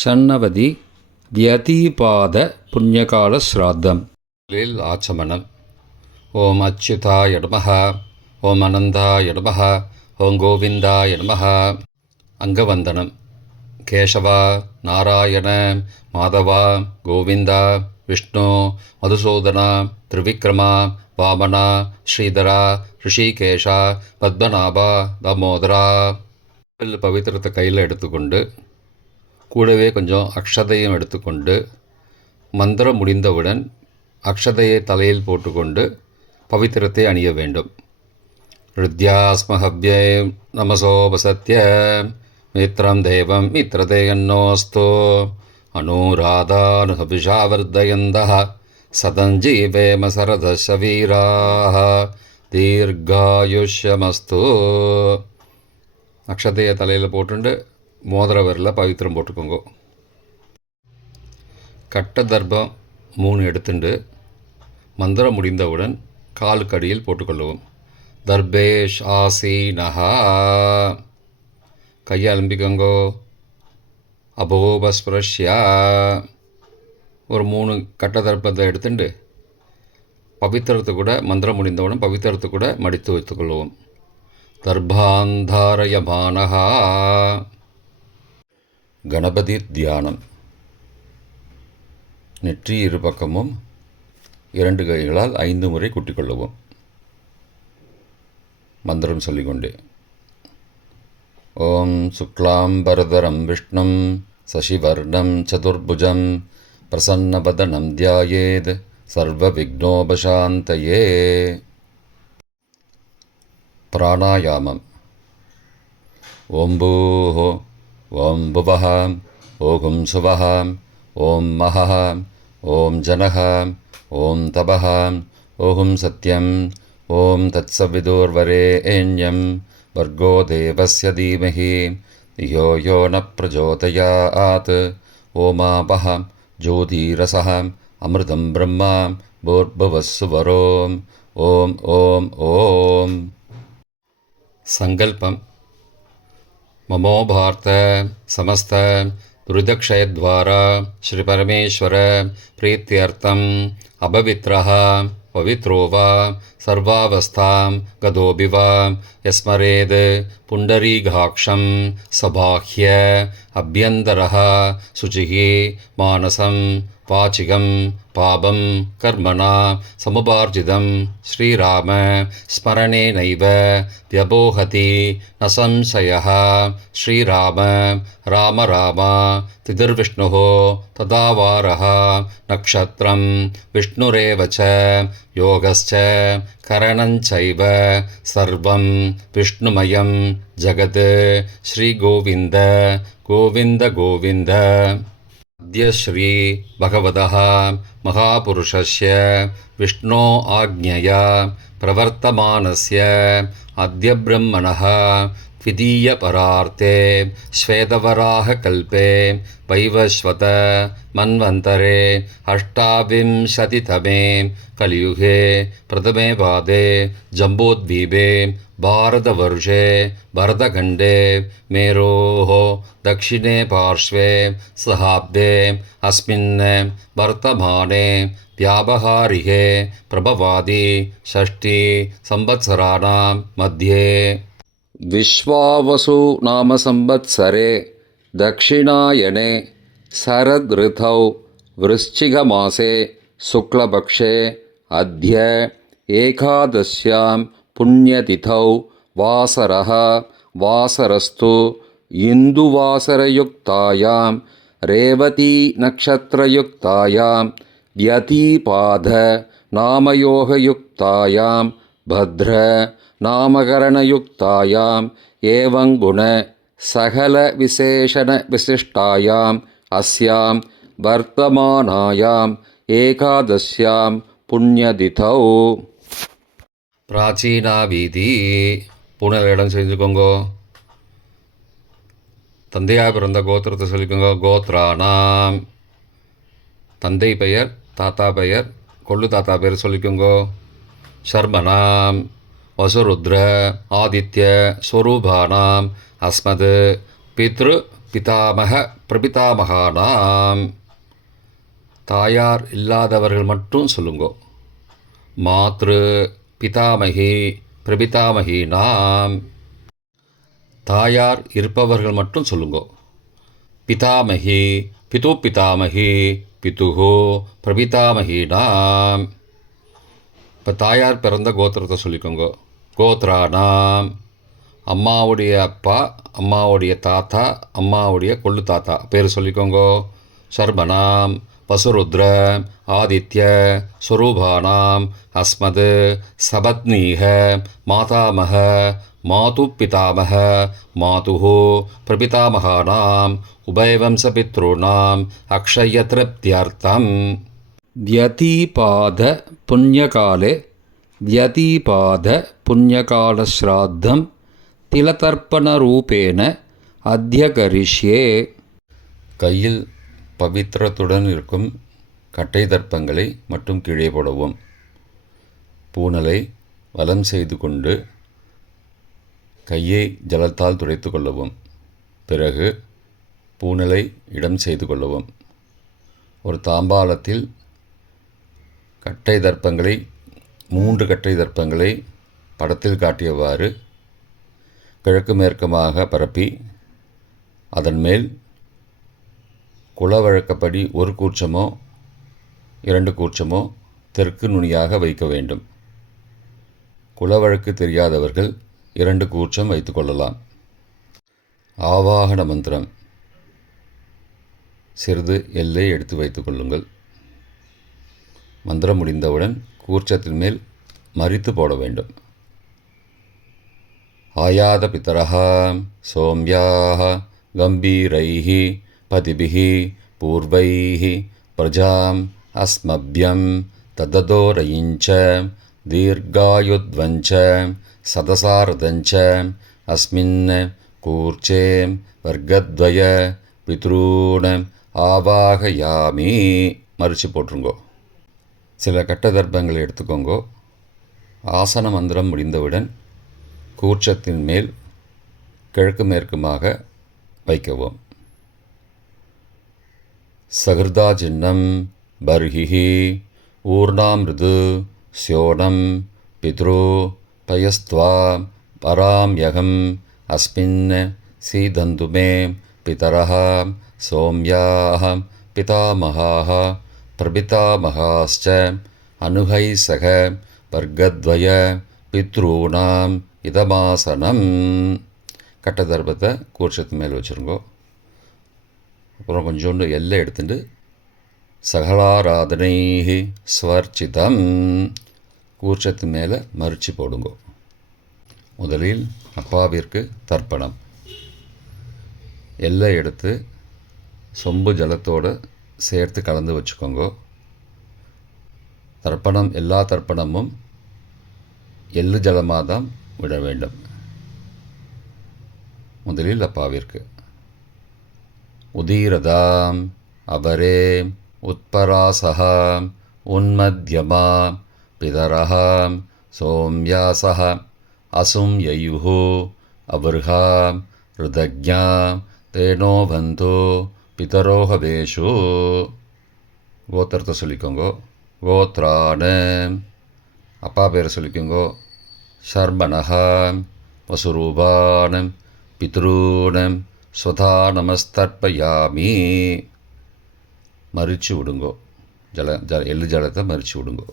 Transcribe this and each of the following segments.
ஷண்ணவதி யதீபாத புண்ணியகால ஸ்ராத்தம். ஆச்சமனம். ஓம் அச்சுதாய நமஹ, ஓம் அனந்தாய நமஹ, ஓம் கோவிந்தாய நமஹ. அங்கவந்தனம். கேசவா, நாராயண, மாதவா, கோவிந்தா, விஷ்ணு, மதுசூதனா, திரிவிக்ரமா, வாமனா, ஸ்ரீதரா, ரிஷிகேஷா, பத்மநாபா, தாமோதரா. பவித்திரத்தை கையில் எடுத்துக்கொண்டு கூடவே கொஞ்சம் அக்ஷதையும் எடுத்துக்கொண்டு மந்திரம் முடிந்தவுடன் அக்ஷதையை தலையில் போட்டுக்கொண்டு பவித்திரத்தை அணிய வேண்டும். ருத்யாஸ்மஹவ்யே நமசோபசத்ய மித்ரம் தேவம் மித்ரதேயன்னோஸ்தோ அனுராதானுஹபிஷாவர்தயந்தः சதஞ்சீவேம சரதச வீராः தீர்காயுஷ்யமஸ்து. அக்ஷதையை தலையில் போட்டுண்டு மோதிர விரலில் பவித்திரம் போட்டுக்கோங்க. கட்ட தர்பம் 3 எடுத்துண்டு மந்திரம் முடிந்தவுடன் காலுக்கு அடியில் போட்டுக்கொள்ளவும். தர்பேஷ் ஆசீனஹா. கையை அலம்பிக்கோங்கோ. அபோபஸ்பிரஷ்யா. ஒரு 3 கட்ட தர்ப்பத்தை எடுத்துட்டு பவித்திரத்தை கூட மந்திரம் முடிந்தவுடன் பவித்திரத்தை கூட மடித்து வைத்துக்கொள்வோம். தர்பாந்தாரயமானஹா. கணபதி தியானம். நெற்றி இரு பக்கமும் 2 கைகளால் 5 முறை கூட்டிக்கொள்ளவும். மந்திரம் சொல்லிக்கொண்டே. ஓம் சுக்லாம்பரதரம் விஷ்ணும் சசிவர்ணம் சதுர்புஜம் பிரசன்னவதனம் தியாயேத் சர்வ விக்னோபசாந்தயே. பிராணாயாமம். ஓம் பூஹோ, ஓம் புவஹ, ஓம் சுவஹ, ஓம் மஹஹ, ஓம் ஜனஹ, ஓம் தபஹ, ஓம் சத்யம், ஓம் தத்சவிதுர்வரேண்யம் வர்கோ தேவஸ்ய தீமஹி யோ யோ ந பிரச்சோதயாத். ஓமாபஹ ஜோதிரசஹ அமிர்தம் பிரம்மா பூர்புவஸ்ஸுவரோம். ஓம் ஓம் ஓம். சங்கல்பம். மமோ பார்த்த சமஸ்த துரிதக்ஷயத்வாரா ஸ்ரீ பரமேஸ்வர பிரீத்தியர்த்தம் அபவித்ரஹ பவித்ரோ வா சர்வாவஸ்தாம் கதோபி வா யஸ்மரேத் புண்டரீகாக்ஷம் சபாஹ்ய அப்யந்தரஹ சுச்சிஹ மானசம் வாச்சிகம் பாபம் கர்மணா சமுபார்ஜிதம் ஸ்ரீராம ஸ்மரணேனைவ வ்யபோஹதி ந சம்சயः. ஸ்ரீராம ராம ராம திதிர்விஷ்ணுः ததாவாரः நக்ஷத்ரம் விஷ்ணுரேவ ச யோகஸ்ச கரணஞ்சைவ சர்வம் விஷ்ணுமயம் ஜகத். ஸ்ரீகோவிந்த கோவிந்த கோவிந்த. அத்ய ஸ்ரீ பகவதः மகாபுருஷஸ்ய விஷ்ணோ ஆக்ஞயா பிரவர்த்தமானஸ்ய அத்ய பிரம்மணः த்விதீய பரார்த்தே ஸ்வேதவராக கல்பே வைவஸ்வத மன்வந்தரே அஷ்டாவிம்சதிதமே கலியுகே பிரதமே பாதே ஜம்போத்வீபே பாரதவர்ஷே பரதகண்டே மேரோः दक्षिणे पार्श्वे सहाब्दे अस्मिन् वर्तमाने व्यावहारिके प्रभवादि षष्ठी संवत्सराणां मध्ये विश्वावसु नाम संवत्सरे दक्षिणायने शरदृतौ वृश्चिकमासे शुक्लपक्षे अद्य एकादश्यां पुण्यतिथौ वासरः वासरस्तु इन्दुवासरयुक्तायां रेवती नक्षत्रयुक्तायां व्यतीपाद नामयोगयुक्तायां भद्र नामकरणयुक्तायां एवं गुण सकल विशेषण विशिष्टायां अस्यां वर्तमानायां एकादश्यां पुण्यतिथौ. प्राचीना வீதி. பூனல் இடம் செஞ்சுக்கோங்கோ. தந்தையாக பிறந்த கோத்திரத்தை சொல்லிக்கோங்க. கோத்ரானாம். தந்தை பெயர், தாத்தா பெயர், கொள்ளு தாத்தா பெயர் சொல்லிக்கோங்க. ஷர்மனாம் வசுருத்ர ஆதித்ய ஸ்வரூபானாம் அஸ்மத் பித்ரு பிதாமக பிரபிதாமகானாம். தாயார் இல்லாதவர்கள் மட்டும் சொல்லுங்கோ. மாத்ரு பிதாமகி பிரபிதாமகீனாம். தாயார் இருப்பவர்கள் மட்டும் சொல்லுங்கோ. பிதாமகி பிது பிதாமகி பிதுஹோ பிரபிதாமகீனாம். இப்போ தாயார் பிறந்த கோத்திரத்தை சொல்லிக்கோங்க. கோத்ரானாம். அம்மாவுடைய அப்பா, அம்மாவுடைய தாத்தா, அம்மாவுடைய கொள்ளு தாத்தா பேர் சொல்லிக்கோங்க. சர்மனாம் வசுருத்ர ஆதித்ய ஸ்வரூபானாம் அஸ்மத் சபத்னீக மாதாமக மாது பிதாமக மாதுஹோ பிரபிதாமகானாம் உபயவம்சபித்ருணாம் அக்ஷயத்ருப்தியர்த்தம். व्यतीपाद पुण्यकाले व्यतीपाद पुण्यकालश्राद्धं तिलतर्पणरूपेण अद्य करिष्ये. கையில் பவித்திரத்துடன் இருக்கும் கட்டை தர்ப்பங்களை மட்டும் கீழே போடவும். பூனலை வலம் செய்து கொண்டு கையை ஜலத்தால் துடைத்து கொள்ளவும். பிறகு பூனலை இடம் செய்து கொள்ளவும். ஒரு தாம்பாளத்தில் கட்டை தர்ப்பங்களை 3 கட்டை தர்ப்பங்களை படத்தில் காட்டியவாறு கிழக்கு மேற்குமாக பரப்பி அதன் மேல் குலவழக்கப்படி 1 கூர்ச்சமோ 2 கூர்ச்சமோ தெற்கு நுனியாக வைக்க வேண்டும். குலவழக்கு தெரியாதவர்கள் 2 கூர்ச்சம் வைத்துக்கொள்ளலாம். ஆவாகன மந்திரம். சிறிது எல்லை எடுத்து வைத்துக் கொள்ளுங்கள். மந்திரம் முடிந்தவுடன் கூர்ச்சத்தின் மேல் மரித்து போட வேண்டும். ஆயாத பிதரஹா சோம்யாஹ கம்பீரைஹி பதிபிஹி பூர்வைஹி பிரஜாம் அஸ்மப்யம் தததோரயிஞ்ச தீர்காயுத்வஞ்ச சதசாரதஞ்ச அஸ்மின் கூர்ச்சே வர்க்கத்வய பித்ரூண ஆவாகயாமி. மறித்து போட்டுருங்கோ. சில கட்ட தர்ப்பங்களை எடுத்துக்கோங்கோ. ஆசன மந்திரம் முடிந்தவுடன் கூர்ச்சத்தின் மேல் கிழக்கு மேற்குமாக வைக்கவும். சகிருதா சின்னம் பர்ஹிஹி ஊர்ணாமிருது ஸ்யோனம் பித்ரு பயஸ்த்வா பராம்யகம் அஸ்மின் சீதந்துமே பிதரஹ சோம்யாஹ பிதாமகாஹ பிரபிதாமகாஸ்ச அனுகை சக வர்க்கத்வய பித்ரூணாம் இதமாசனம். கட்ட தர்ப்பத்தை கூர்ச்சத்து மேல் வச்சுருங்கோ. அப்புறம் கொஞ்சோண்டு எல்லை எடுத்துட்டு சகலாராதனை ஸ்வர்ச்சிதம் கூர்ச்சத்து மேலே மறித்து போடுங்கோ. முதலில் அப்பாவிற்கு தர்ப்பணம். எல்லை எடுத்து சொம்பு ஜலத்தோடு சேர்த்து கலந்து வச்சுக்கோங்க. தர்ப்பணம் எல்லா தர்ப்பணமும் எள்ளு ஜலமாக தான் விட வேண்டும். முதலில் அப்பாவிற்கு. உதீரதாம் அபரே உத்பராசஹா உன்மத்யமா பிதரஹா சோம்யாசஹ அசும் யயுஹு அபர்ஹா ருதக்ஞா தேனோ பந்தோ பிதரோஹவேஷு. கோத்திரத்தை சொல்லிக்கோங்கோ. கோத்ரான. அப்பா பேரை சொல்லிக்கோங்கோ. ஷர்மனஹா வசுரூபான பித்ரூணம் ஸ்வதா நமஸ்தர்ப்பயாமி. மறித்து விடுங்கோ. எள்ளு ஜலத்தை மறித்து விடுங்கோ.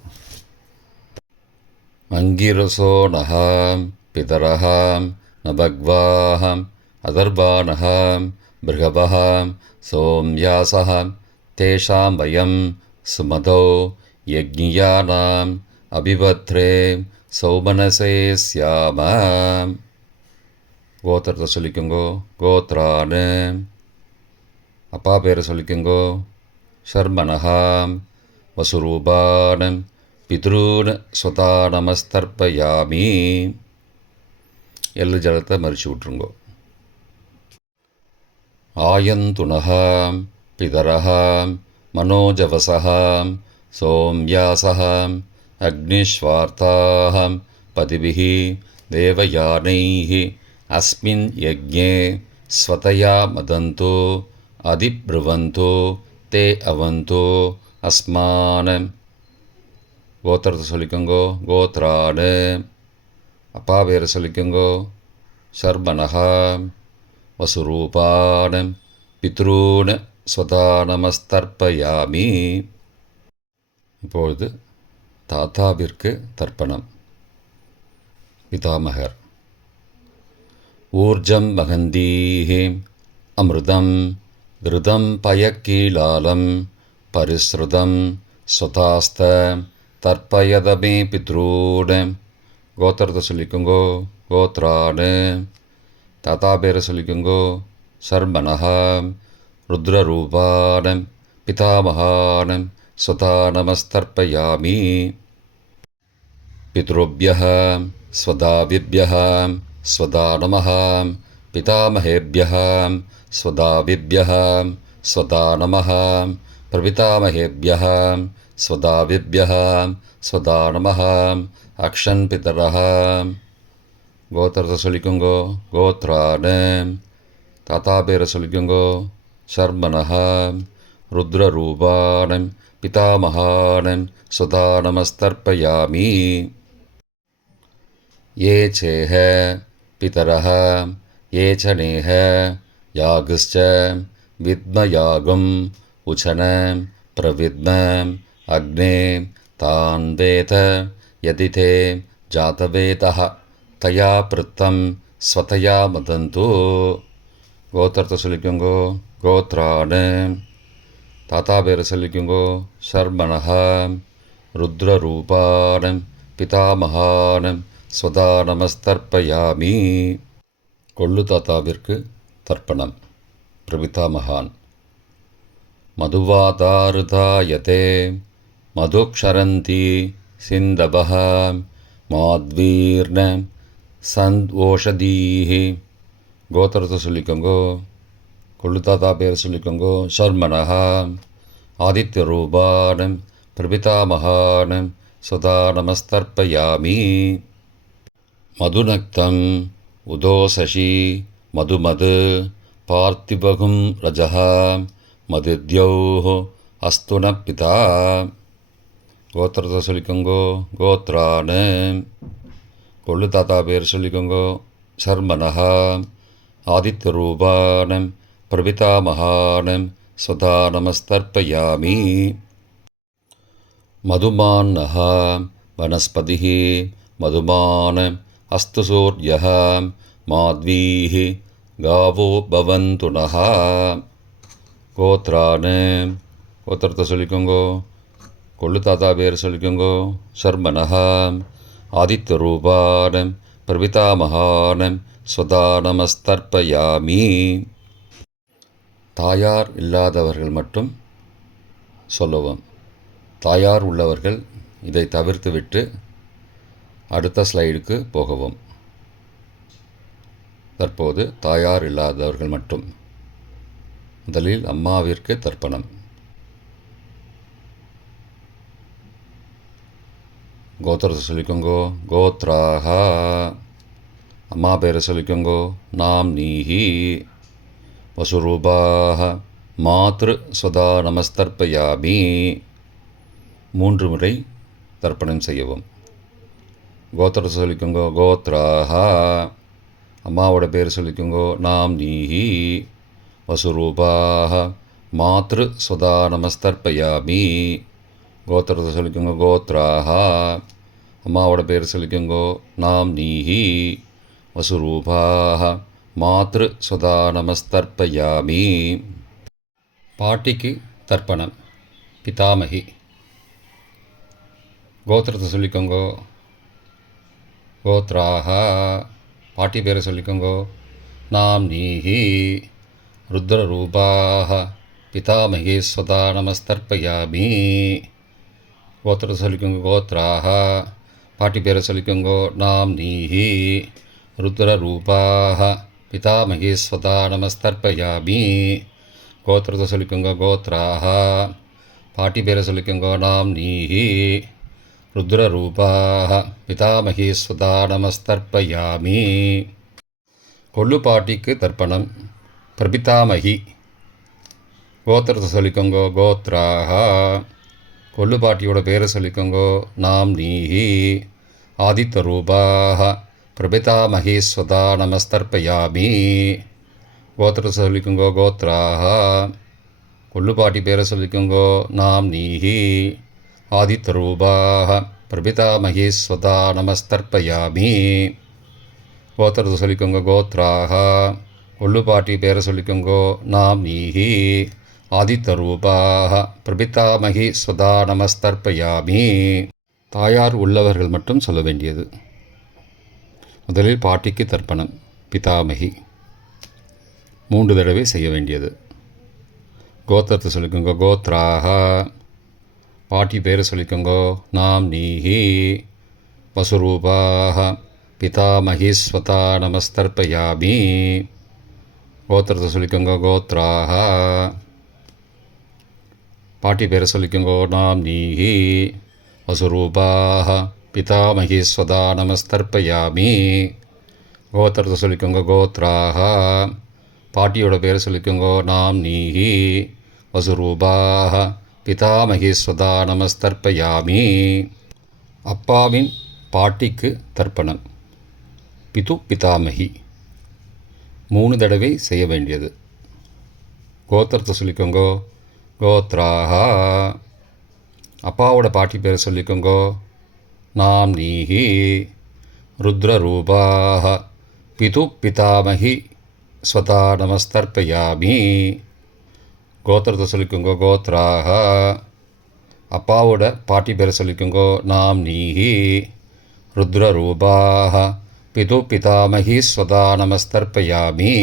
அங்கிரசோனஹாம் பிதரஹாம் நபக்வாஹாம் அதர்வானஹாம் பிருகவஹாம் சோம்யாசஹாம் தேஷாம் வயம் சுமதோ யக்ஞியானாம் அபிபத்ரே சௌமனசே ஸ்யாமாம். கோத்திரத்தை சொல்லிக்கோங்கோ. கோத்ரானு. அப்பா பேரை சொல்லிக்கோங்கோ. ஷர்மனஹாம் வசுரூபானம் பித்ரூன் ஸ்வதா நமஸ்தர்ப்பயாமி. எள்ளு ஜலத்தை மறித்து விட்ருங்கோ. ஆயந்துனஹாம் பிதரஹாம் மனோஜவசஹாம் சோம்யாசஹாம் அக்னிஸ்வார்த்தாஹாம் பதிபிஹி தேவயானைஹி அஸ்மின் யக்ஞே ஸ்வதயா மதந்தோ அதிப்ருவந்தோ தே அவந்தோ அஸ்மான. கோத்திரத்தை சொல்லிக்கோங்கோ. கோத்ராடு. அப்பா பேரை சொல்லிக்கோங்கோ. சர்பனஹா. வசுரூபான பித்ரூன ஸ்வதா நமஸ்தர்ப்பயாமி. இப்பொழுது தாத்தாவிற்கு தர்ப்பணம். பிதாமகர். ஊர்ஜம் வகந்தீஹி அமிர்தம் கிருதம் பயக்கீலாலம் பரிஸ்ருதம் ஸ்வதாஸ்த தர்ப்பயதமே பித்ரூட. கோத்திரத்தை சொல்லிக்கோங்கோ. கோத்ராடு. தாத்தா பேரை சொல்லிக்கோங்கோ. சர்மனஹா. ருத்ரரூபான பிதாமகான ஸ்வதா நமஸ்தர்ப்பயாமி. பித்ருभ्यः स्वदाविभ्यः स्वदा नमः. पितामहेभ्यः स्वदाविभ्यः स्वदा नमः. प्रपितामहेभ्यः स्वदाविभ्यः स्वदा नमः. अक्षन् पितरः. கோத்திரத்தை சொல்லிக்கோங்கோ. கோத்ராடு. தாத்தா பேரை சொல்லிக்கோங்கோ. சர்மனஹா. ருத்ரரூபான பிதாமகான ஸ்வதா நமஸ்தர்ப்பயாமி. ये चेह पितरः ये च नेह यागश्च विद्मयागम् उचन प्रविद्म अग्ने तान् वेद यदि ते जातवेदः तया पृत्तं स्वतया मदन्तु. கோத்திரத்தை சொல்லிக்கோங்கோ. கோத்ராடு. தாத்தா பேரை சொல்லிக்கோங்கோ. சர்மனஹா. ருத்ரரூபான பிதாமகான ஸ்வதா நமஸ்தர்ப்பயாமி. கொள்ளு தாத்தாவிற்கு தர்ப்பணம். பிரபிதாமகான். மதுவாதாருதாயதே மதுக்ஷரந்தி சிந்தபஹ மாத்வீர்ண சந்த்வோஷதீஹி. கோத்திரத்தை சொல்லிக்கோங்கோ. கொள்ளு தாத்தா பேர் சொல்லிக்கோங்கோ. சர்மனஹா. ஆதித்யரூபான பிரபிதாமகான ஸ்வதா நமஸ்தர்ப்பயாமி. மதுநக்தம் உதோசசி மதுமது பார்த்திபகும் ரஜः மதித்யௌः அஸ்துன பிதா. கோத்திரத்தை சொல்லிக்கோங்கோ. கோத்ராடு. கொள்ளு தாத்தா பேர் சொல்லிக்கோங்கோ. சர்மனஹா. ஆதித்யரூபான பிரபிதாமகான ஸ்வதா நமஸ்தர்ப்பயாமி. மதுமான்னः वनस्पतिः मधुमान अस्तु सूर्यः माध्वीः गावो भवन्तु नः. கோத்ராடு. கோத்திரத்தை சொல்லிக்கோங்கோ. கொள்ளு தாத்தா பேர் சொல்லிக்கோங்கோ. சர்மனஹா. ஆதித்யரூபான பிரபிதாமகான ஸ்வதா நமஸ்தர்ப்பயாமி. தாயார் இல்லாதவர்கள் மட்டும் சொல்லவும். தாயார் உள்ளவர்கள் இதை தவிர்த்துவிட்டு அடுத்த ஸ்லைடுக்கு போகவும். தற்போது தாயார் இல்லாதவர்கள் மட்டும். முதலில் அம்மாவிற்கு தர்ப்பணம். கோத்திரத்தை சொல்லிக்கோங்கோ. கோத்ராஹா. அம்மா பேரை சொல்லிக்கோங்கோ. நாம் நீஹி. வசுரூபாஹ மாத்ரு ஸ்வதா நமஸ்தர்ப்பயாமி. 3 முறை தர்ப்பணம் செய்யவும். கோத்திரத்தை சொல்லிக்கோங்கோ. கோத்ராஹா. அம்மாவோட பேர் சொல்லிக்கோங்கோ. நாம் நீஹி. வசுரூபாஹ மாத்ரு ஸ்வதா நமஸ்தர்ப்பயாமி. கோத்திரத்தை சொல்லிக்கோங்கோ. கோத்ராஹா. அம்மாவோட பேர் சொல்லிக்கோங்கோ. நாம் நீஹி. வசுரூபாஹ மாத்ரு ஸ்வதா நமஸ்தர்ப்பயாமி. பாட்டிக்கு தர்ப்பணம். பிதாமகி. கோத்திரத்தை சொல்லிக்கோங்கோ. கோத்ராஹா. பாட்டி பேரை சொல்லிக்கோங்கோ. நாம் நீஹி. ருத்ரரூபாஹ பிதாமகி ஸ்வதா நமஸ்தர்ப்பயாமி. கோத்திரத்தை சொல்லிக்கோங்கோ. கோத்ராஹா. பாட்டி பேரை சொல்லிக்கோங்கோ. நாம் நீஹி. ருத்ரரூபாஹ பிதாமகி ஸ்வதா நமஸ்தர்ப்பயாமி. கோத்திரத்தை சொல்லிக்கோங்கோ. கோத்ராஹா. பாட்டி பேரை சொல்லிக்கோங்கோ. நாம் நீஹி. ருத்ரரூபாஹ பிதாமகி ஸ்வதா நமஸ்தர்ப்பயாமி. கொள்ளு பாட்டிக்கு தர்ப்பணம். பிரபிதாமகி. கோத்திரத்தை சொல்லிக்கோங்கோ கோத்ராஹ. கொள்ளுப்பாட்டியோட பேரை சொல்லிக்கோங்கோ நாம் நீஹி. ஆதித்த ரூபாக பிரபிதாமகி ஸ்வதா நமஸ்தர்ப்பயாமி. கோத்திரத்தை சொல்லிக்கோங்கோ கோத்ராஹ. கொள்ளுப்பாட்டி பேரை சொல்லிக்கோங்கோ நாம் நீஹி. ஆதித்த ரூபாக பிரபிதாமகி ஸ்வதா நமஸ்தர்ப்பயாமி. கோத்திரத்தை சொல்லிக்கோங்க கோத்ராஹ. கொள்ளுப்பாட்டி பேரை சொல்லிக்கோங்கோ நாம் நீஹி. ஆதித்த ரூபாக பிரபிதாமகி ஸ்வதா நமஸ்தர்ப்பயாமி. தாயார் உள்ளவர்கள் மட்டும் சொல்ல வேண்டியது. முதலில் பாட்டிக்கு தர்ப்பணம் பிதாமகி 3 தடவை செய்ய வேண்டியது. கோத்திரத்தை சொல்லிக்கோங்க கோத்ராஹ. பாட்டி பேரை சொல்லிக்கோங்கோ நாம் நீஹி. வசுரூபாக பிதாமகி ஸ்வதா நமஸ்தர்ப்பயாமி. கோத்திரத்தை சொல்லிக்கோங்க கோத்ராஹ. பாட்டி பேரை சொல்லிக்கோங்கோ நாம் நீஹி. வசுரூபாக பிதாமகி ஸ்வதா நமஸ்தர்ப்பயாமி. கோத்திரத்தை சொல்லிக்கோங்க கோத்ராஹ. பாட்டியோட பேரை சொல்லிக்கோங்கோ நாம் நீஹி. வசுரூபாக பிதாமகி ஸ்வதா நமஸ்தர்ப்பயாமி. அப்பாவின் பாட்டிக்கு தர்ப்பணம் பிது பிதாமகி 3 தடவை செய்ய வேண்டியது. கோத்திரத்தை சொல்லிக்கோங்கோ கோத்ராஹ. அப்பாவோட பாட்டி பேரை சொல்லிக்கோங்கோ நாம் நீஹி. ருத்ரரூபாக பிது பிதாமகி ஸ்வதா நமஸ்தர்ப்பயாமி. கோத்திரத்தை சொல்லிக்கோங்கோ கோத்ராஹ. அப்பாவோட பாட்டி பேரை சொல்லிக்கோங்கோ நாம் நீஹி. ருத்ரரூபாக பிது பிதாமகி ஸ்வதா நமஸ்தர்ப்பயாமி.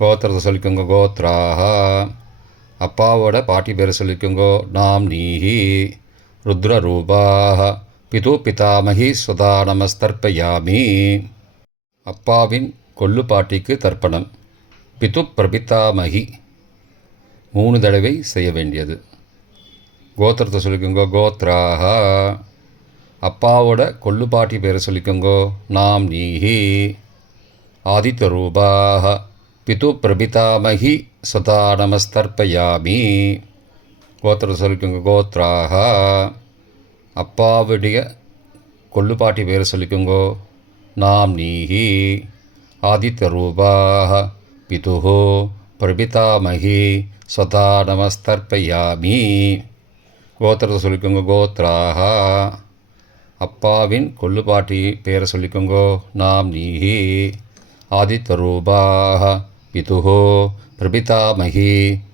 கோத்திரத்தை சொல்லிக்கோங்க கோத்ராஹ. அப்பாவோட பாட்டி பேரை சொல்லிக்கோங்கோ நாம் நீஹி. ருத்ரரூபாக பிது பிதாமகி ஸ்வதா நமஸ்தர்ப்பயாமி. அப்பாவின் கொள்ளுப்பாட்டிக்கு தர்ப்பணம் பிது பிரபிதாமகி 3 தடவை செய்ய வேண்டியது. கோத்திரத்தை சொல்லிக்கோங்கோ கோத்ராஹ. அப்பாவோட கொள்ளுப்பாட்டி பேரை சொல்லிக்கோங்கோ நாம் நீஹி. ஆதித்த ரூபாக பிது பிரபிதாமகி ஸ்வதா நமஸ்தர்ப்பயாமி. கோத்திரத்தை சொல்லிக்கோங்க கோத்ராஹ. அப்பாவுடைய கொள்ளுப்பாட்டி பேரை சொல்லிக்கோங்கோ நாம் நீஹி. ஆதித்த ரூபாக பிதுஹோ பிரபிதாமகி ஸ்வதா நமஸ்தர்ப்பயாமி. கோத்திரத்தை சொல்லிக்கோங்க கோத்ராஹ. அப்பாவின் கொள்ளுப்பாட்டி பேரை சொல்லிக்கோங்கோ நாம் நீஹி. ஆதித்த ரூபாக பிதுஹோ பிரபிதாமகி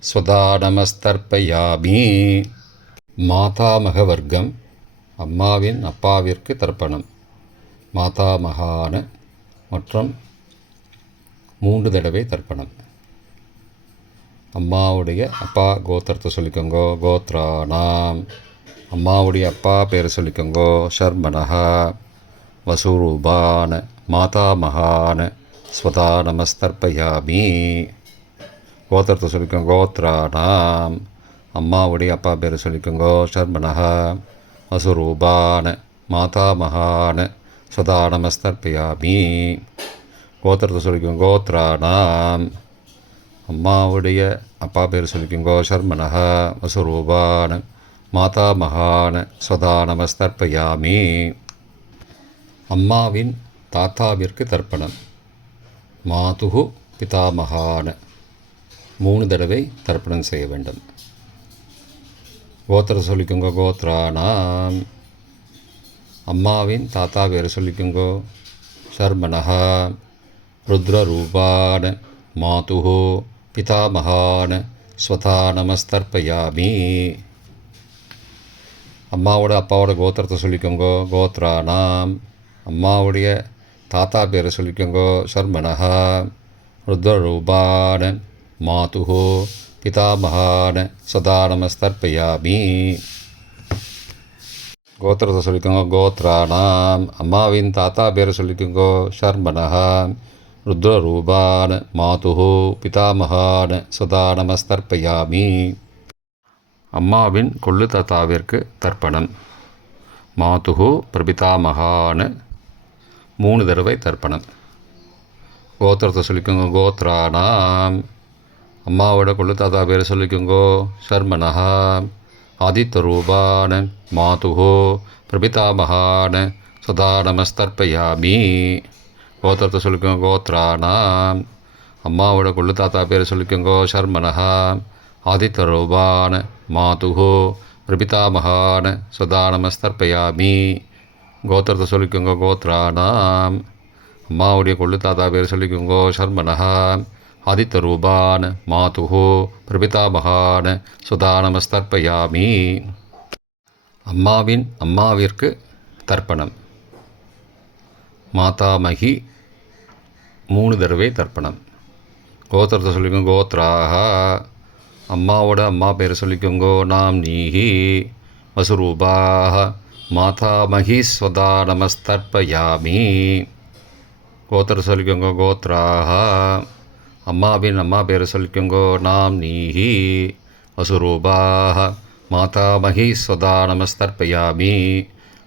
ஸ்வதா நமஸ்தர்ப்பயாமி. மாதாமக வர்க்கம் அம்மாவின் அப்பாவிற்கு தர்ப்பணம் மாதாமகான மற்றும் 3 தடவை தர்ப்பணம். அம்மாவுடைய அப்பா கோத்திரத்தை சொல்லிக்கோங்கோ கோத்ரானாம். அம்மாவுடைய அப்பா பேரை சொல்லிக்கோங்கோ ஷர்மனஹா. வசுரூபான மாதாமகான ஸ்வதா நமஸ்தர்ப்பயாமி. கோத்திரத்தை சொல்லிக்கோங்க கோத்ரானாம். அம்மாவுடைய அப்பா பேரை சொல்லிக்கோங்கோ ஷர்மனஹா. வசுரூபான மாதாமகான ஸ்வதா நமஸ்தர்ப்பயாமி. கோத்திரத்தை சொல்லிக்கோங்க கோத்ரானாம். அம்மாவுடைய அப்பா பேர் சொல்லிக்கோங்கோ ஷர்மனஹ. வசுரூபான மாதாமகான ஸ்வதா நமஸ்தர்ப்பயாமி. அம்மாவின் தாத்தாவிற்கு தர்ப்பணம் மாதுகு பிதாமகான 3 தடவை தர்ப்பணம் செய்ய வேண்டும். கோத்திரத்தை சொல்லிக்கோங்க கோத்ரானாம். அம்மாவின் தாத்தா பேரை சொல்லிக்கோங்கோ ஷர்மனஹ. ருத்ரரூபான மாதுஹோ பிதாமகான ஸ்வதா நமஸ்தர்ப்பயாமி. அம்மாவோட அப்பாவோட கோத்திரத்தை சொல்லிக்கோங்கோ கோத்ரானாம். அம்மாவுடைய தாத்தா பேரை சொல்லிக்கோங்கோ ஷர்மனஹ. ருத்ரரூபான மாதுஹோ பிதாமகான ஸ்வதா நமஸ்தர்ப்பயாமி. கோத்திரத்தை சொல்லிக்கோங்க கோத்ரானாம். அம்மாவின் தாத்தா பேரை சொல்லிக்கோங்கோ ஷர்மனஹ. ருத்ரரூபான மாதுஹோ பிதாமகான ஸ்வதா நமஸ்தர்ப்பயாமி. அம்மாவின் கொள்ளு தாத்தாவிற்கு தர்ப்பணம் மாதுஹோ பிரபிதாமகான 3 தடவை தர்ப்பணம். கோத்திரத்தை சொல்லிக்கோங்க. கோத்ரானாம். அம்மாவோட கொள்ளு தாத்தா பேர் சொல்லிக்கோங்கோ. ஷர்மனஹா. ஆதித்யரூபான் மாதுஹோ பிரபிதாமகான் சதா நமஸ்தர்ப்பயாமி. கோத்திரத்தை சொல்லிக்கோங்க. கோத்ரானாம். அம்மாவோட கொள்ளு தாத்தா பேர் சொல்லிக்கோங்கோ. ஷர்மனஹா. ஆதித்யரூபான் மாதுஹோ பிரபிதாமகான் சதா நமஸ்தர்ப்பயாமி. கோத்திரத்தை சொல்லிக்கோங்க. கோத்ரானாம். அம்மாவுடைய கொள்ளு தாத்தா பேர் சொல்லிக்கோங்கோ. ஷர்மனஹா. ஆதித்யரூபான் மாதுஹோ பிரபிதாமகான் சுதா நமஸ்தர்ப்பயாமி. அம்மாவிற்கு தர்ப்பணம். மாதாமகி 3 தடவை தர்ப்பணம். கோத்திரத்தை சொல்லிக்கோங்க. கோத்ராஹ. அம்மாவோட அம்மா பேர் சொல்லிக்கோங்கோ. நாம்னீஹி வசுரூபாஹ மாதாமகி ஸ்வதா நமஸ்தர்ப்பயாமி. கோத்திரத்தை சொல்லிக்கோங்க. கோத்ராஹ. அம்மாவின் அம்மா பேர் சொல்லிக்கோங்கோ. நாம்னீஹி வசுரூபாஹ மாதாமகி ஸ்வதா நமஸ்தர்ப்பயாமி.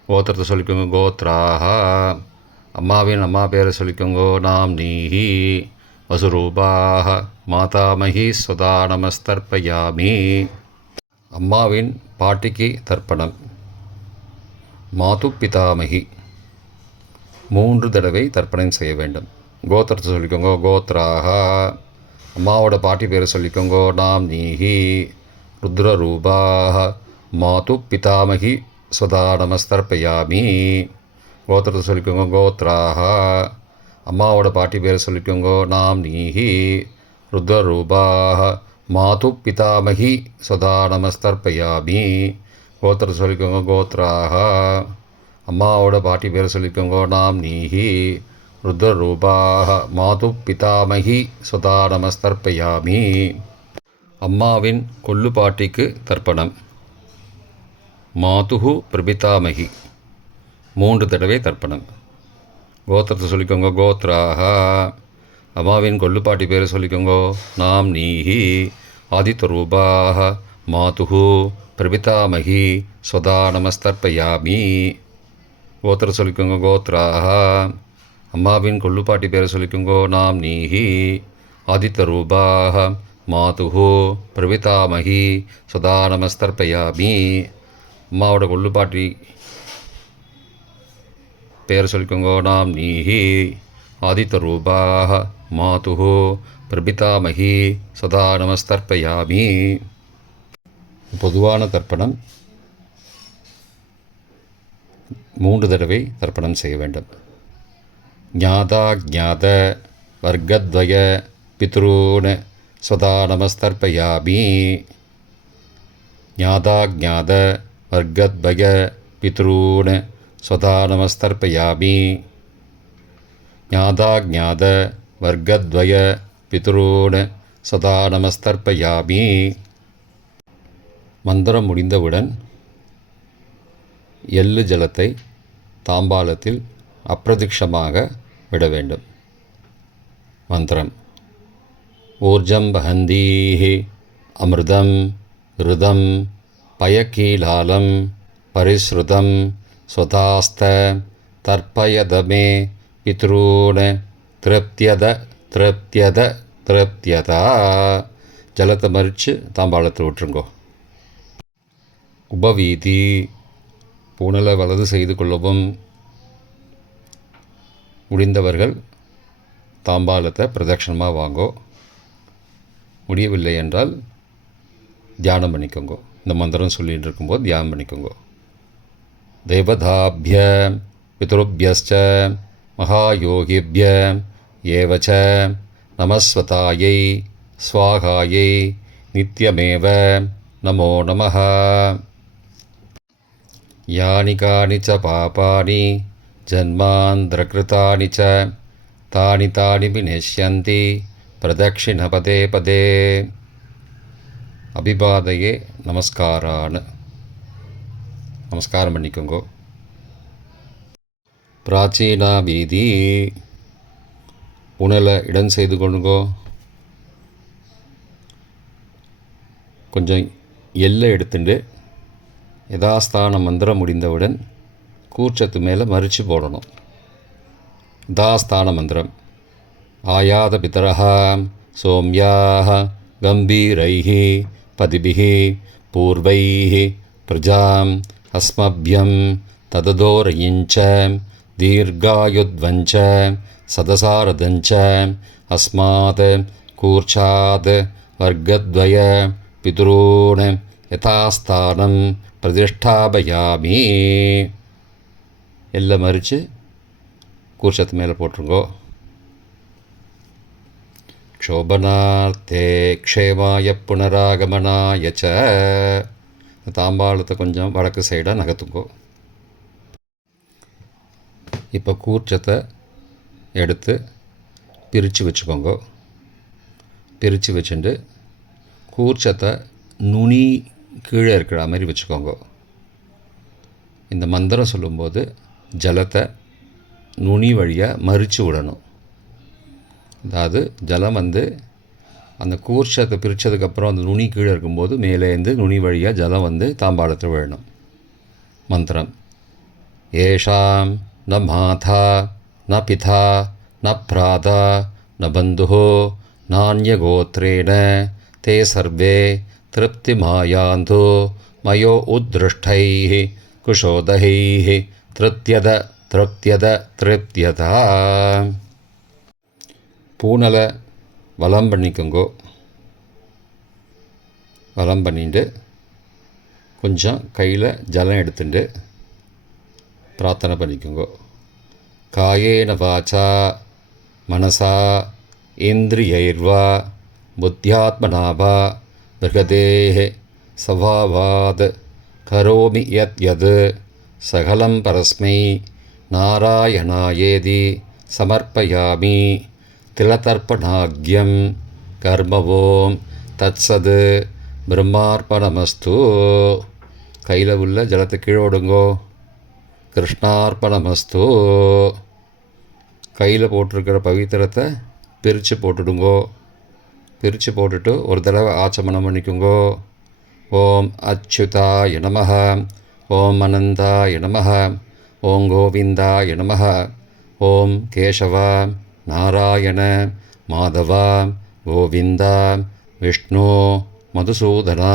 கோத்திரத்தை சொல்லிக்கோங்க. கோத்ராஹ. அம்மாவின் அம்மா பேர் சொல்லிக்கோங்கோ. நாம்னீஹி வசுரூபாஹ மாதாமகி ஸ்வதா நமஸ்தர்ப்பயாமி. அம்மாவின் பாட்டிக்கு தர்ப்பணம். மாது பிதாமகி 3 தடவை தர்ப்பணம் செய்ய வேண்டும். கோத்திரத்தை சொல்லிக்கோங்க. கோத்ராஹ. அம்மாவோட பாட்டி பேர் சொல்லிக்கோங்கோ. நாம்னீஹி ருத்ரரூபாஹ மாது பிதாமகி ஸ்வதா நமஸ்தர்ப்பயாமி. கோத்திரத்தை சொல்லிக்கோங்க. கோத்ராஹ. அம்மாவோட பாட்டி பேர் சொல்லிக்கோங்கோ. நாம்னீஹி ருத்ரரூபாஹ மாது பிதாமகி ஸ்வதா நமஸ்தர்ப்பயாமி. கோத்திரத்தை சொல்லிக்கோங்க. கோத்ராஹ. அம்மாவோட பாட்டி பேர் சொல்லிக்கோங்கோ. நாம்னீஹி ருத்ரரூபாஹ மாது பிதாமகி ஸ்வதா நமஸ்தர்ப்பயாமி. அம்மாவின் கொள்ளு பாட்டிக்கு தர்ப்பணம். மாதுஹு பிரபிதாமகி 3 தடவை தர்ப்பணம். கோத்திரத்தை சொல்லிக்கோங்க. கோத்ராஹ. அம்மாவின் கொள்ளுப்பாட்டி பேர் சொல்லிக்கோங்கோ. நாம்னீஹி ஆதித்யரூபாஹ மாதுஹு பிரபிதாமகி ஸ்வதா நமஸ்தர்ப்பயாமி. கோத்திரத்தை சொல்லிக்கோங்க. கோத்ராஹ. அம்மாவின் கொள்ளுப்பாட்டி பேர் சொல்லிக்கோங்கோ. நாம்னீஹி ஆதித்யரூபாஹ மாதுஹு பிரபிதாமகி ஸ்வதா நமஸ்தர்ப்பயாமி. அம்மாவோட கொள்ளுப்பாட்டி பேர் சொல்லிக்கோங்கோ. நாம்னீஹி ஆதித்யரூபாஹ மாதுஹு பிரபிதாமகி சதா நமஸ்தர்ப்பயாமி. பொதுவான தர்ப்பணம் 3 தடவை தர்ப்பணம் செய்ய வேண்டும். ஞாதா ஞாத வர்க்கத்வய பித்ரூன் சதா நமஸ்தர்ப்பயாமி. ஞாதா ஞாத வர்க்கத்வய பித்ரூன் சதா நமஸ்தர்ப்பயாமி. ஞாதா ஞாத வர்க்கத்வய பித்ரூன் சதா நமஸ்தர்ப்பயாமி. மந்திரம் முடிந்தவுடன் எள்ளு ஜலத்தை தாம்பாலத்தில் அப்பிரதிக்ஷமாக விட வேண்டும். மந்திரம். ஊர்ஜம் வஹந்தீஹி அமிர்தம் ருதம் பயக்கீலாலம் பரிஸ்ருதம் ஸ்வதாஸ்த தர்ப்பயதமே பித்ரூன் திருப்தியத திருப்தியத திருப்தியதா. ஜலத்தை மறித்து தாம்பாளத்தில் விட்டுருங்கோ. உபவீதி. புனலை வலது செய்து கொள்ளவும். முடிந்தவர்கள் தாம்பாலத்தை பிரதட்சணமாக வாங்கோ. முடியவில்லை என்றால் தியானம் பண்ணிக்கோங்கோ. இந்த மந்திரம் சொல்லிகிட்டு இருக்கும்போது தியானம் பண்ணிக்கோங்கோ. தேவதாபிய பித்ருபியஸ்ச மகாயோகிபிய ஏவச்ச நமஸ்வதாயை ஸ்வாகாயை நித்யமேவ நமோ நமः. யானி கானி ச பாபானி ஜன்மாந்திரகிருதானி ச தானி தானி விநஷ்யந்தி பிரதக்ஷிண பதே பதே. அபிபாதையே நமஸ்காரான். நமஸ்காரம் பண்ணிக்கோங்கோ. பிராச்சீனா வீதி. புனலை இடம் செய்து கொள்ளுங்கோ. கொஞ்சம் எல்லை எடுத்துட்டு யதாஸ்தான மந்திரம் முடிந்தவுடன் கூர்ச்சத்து மேலே மறித்து போடணும். யதாஸ்தான மந்திரம். आयातपितरः सौम्याः गम्भीरैः पदिभिः पूर्वैः प्रजाम् अस्मभ्यं तददोरयिञ्च दीर्घायुध्वञ्च सदसारदञ्च अस्मात् कूर्चात् वर्गद्वय पितॄन् यथास्थानं प्रतिष्ठापयामि. எல்லாம் மறித்து கூர்ச்சத்து மேலே போட்டுருங்கோ. க்ஷோபனார்த்தே க்ஷேமாய புனராகமனாய ச. தாம்பாளத்தை கொஞ்சம் வடக்கு சைடாக நகர்த்துங்கோ. இப்போ கூர்ச்சத்தை எடுத்து பிரித்து வச்சுக்கோங்க. பிரித்து வச்சுட்டு கூர்ச்சத்தை நுனி கீழே இருக்கிற மாதிரி வச்சுக்கோங்க. இந்த மந்திரம் சொல்லும்போது ஜலத்தை நுனி வழியாக மறித்து விடணும். அதாவது ஜலம் அந்த கூர்ச்சத்தை பிரித்ததுக்கப்புறம் அந்த நுனி கீழே இருக்கும்போது மேலேருந்து நுனி வழியாக ஜலம் தாம்பாளத்தில் விழணும். மந்திரம்: ஏஷாம் ந மாதா ந பிதா ந பிராதா ந பந்துஹோ நான்யகோத்ரேண தே சர்வே திருப்திமாயாந்து மயோ உத்ருஷ்டைः குஷோதகைः திருப்தியத திருப்தியத திருப்தியதா. பூனலை வலம் பண்ணிக்கோங்கோ. வலம் பண்ணிட்டு கொஞ்சம் கையில் ஜலம் எடுத்துட்டு பிரார்த்தனை பண்ணிக்கோங்கோ. காயேன வாச்சா மனசா இந்திரியைர்வா புத்தியாத்மனாவா பிருகதேஹ சவாவாத் கரோமி யத் யத் சகலம் பரஸ்மை நாராயணாயேதி சமர்ப்பயாமி. திலதர்ப்பணாக்யம் கர்மவோம் தத்சது பிரம்மார்ப்பணமஸ்து. கையில் உள்ள ஜலத்தை கீழோடுங்கோ. கிருஷ்ணார்ப்பணமஸ்து. கையில் போட்டிருக்கிற பவித்திரத்தை பிரித்து போட்டுடுங்கோ. பிரித்து போட்டுட்டு ஒரு தடவை ஆச்சமனம் பண்ணிக்கோங்கோ. ஓம் அச்சுதாய நமஹ, ஓம் அனந்தாய நமஹ, ஓம் கோவிந்தாய நமஹ, ஓம் கேசவா நாராயண மாதவா கோவிந்தா விஷ்ணு மதுசூதனா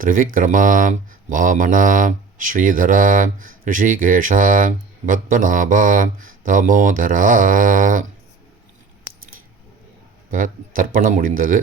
திரிவிக்ரமா வாமனா ஸ்ரீதரா ரிஷிகேஷா பத்மநாபா தாமோதரா. இப்போ தர்ப்பணம் முடிந்தது.